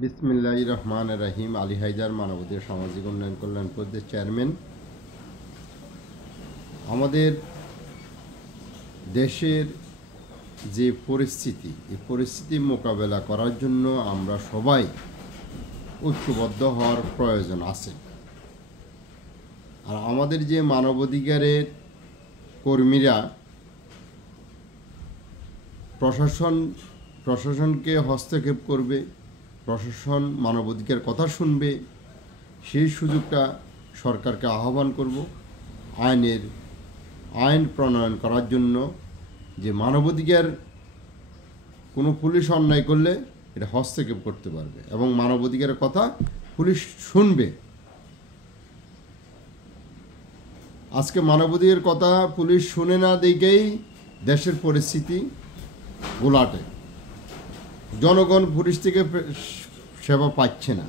বিসমিল্লাহির রহমানির রহিম। আলী হায়দার, মানবাধিকার সামাজিক উন্নয়ন কল্যাণ পরিষদের চেয়ারম্যান। আমাদের দেশের যে পরিস্থিতি, এই পরিস্থিতি মোকাবেলা করার জন্য আমরা সবাই ঐক্যবদ্ধ হওয়ার প্রয়োজন আছে। আর আমাদের যে মানবাধিকারের কর্মীরা প্রশাসনকে হস্তক্ষেপ করবে, প্রশাসন মানবাধিকার কথা শুনবে, সেই সুযোগটা সরকারকে আহ্বান করব আইন প্রণয়ন করার জন্য, যে মানবাধিকার কোনো পুলিশ অন্যায় করলে এটা হস্তক্ষেপ করতে পারবে এবং মানবাধিকারের কথা পুলিশ শুনবে। আজকে মানবাধিকারের কথা পুলিশ শুনে না দেখেই দেশের পরিস্থিতি গোলাটে। জনগণ পুলিশ থেকে সেবা পাচ্ছে না,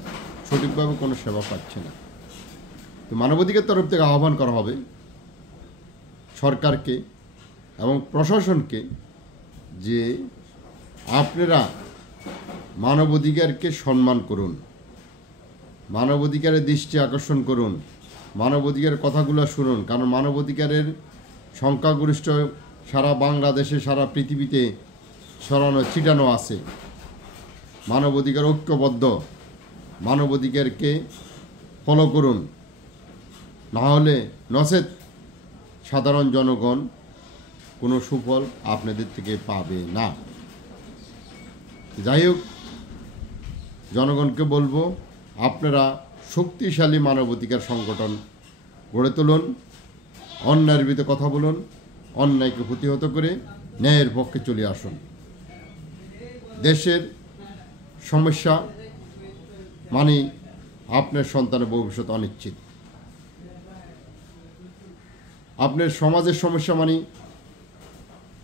সঠিকভাবে কোনো সেবা পাচ্ছে না। তো মানবাধিকার তরফ থেকে আহ্বান করা হবে সরকারকে এবং প্রশাসনকে যে আপনারা মানবাধিকারকে সম্মান করুন, মানবাধিকারের দৃষ্টি আকর্ষণ করুন, মানবাধিকারের কথাগুলো শুনুন। কারণ মানবাধিকারের সংখ্যাগরিষ্ঠ সারা বাংলাদেশে, সারা পৃথিবীতে ছিটানো আছে। মানবাধিকার ঐক্যবদ্ধ, মানবাধিকারকে ফলো করুন, না হলে নচেত সাধারণ জনগণ কোনো সুফল আপনাদের থেকে পাবে না। যাই হোক, জনগণকে বলবো, আপনারা শক্তিশালী মানবাধিকার সংগঠন গড়ে তুলুন, অন্যায়ের বিরুদ্ধে কথা বলুন, অন্যায়কে প্রতিহত করে ন্যায়ের পক্ষে চলে আসুন। দেশের সমস্যা মানে আপনার সন্তানের ভবিষ্যৎ অনিশ্চিত, আপনার সমাজের সমস্যা মানে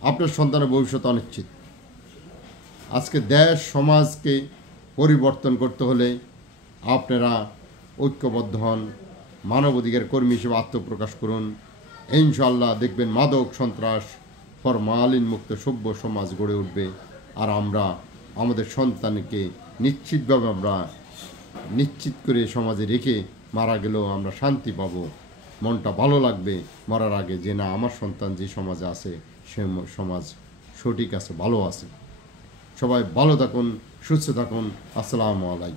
আপনার সন্তানের ভবিষ্যৎ অনিশ্চিত। আজকে দেশ সমাজকে পরিবর্তন করতে হলে আপনারা ঐক্যবদ্ধ হন, মানবাধিকার কর্মী হিসেবে আত্মপ্রকাশ করুন। ইনশাআল্লাহ দেখবেন মাদক সন্ত্রাস ফরমালিন মুক্ত সভ্য সমাজ গড়ে উঠবে। আর আমরা আমাদের সন্তানকে নিশ্চিতভাবে নিশ্চিত করে সমাজে রেখে মারা গেলেও আমরা শান্তি পাব, মনটা ভালো লাগবে মরার আগে, যে না, আমার সন্তান যে সমাজে আছে সে সমাজ সঠিক আছে, ভালো আছে। সবাই ভালো থাকুন, সুস্থ থাকুন। আসসালামু আলাইকুম।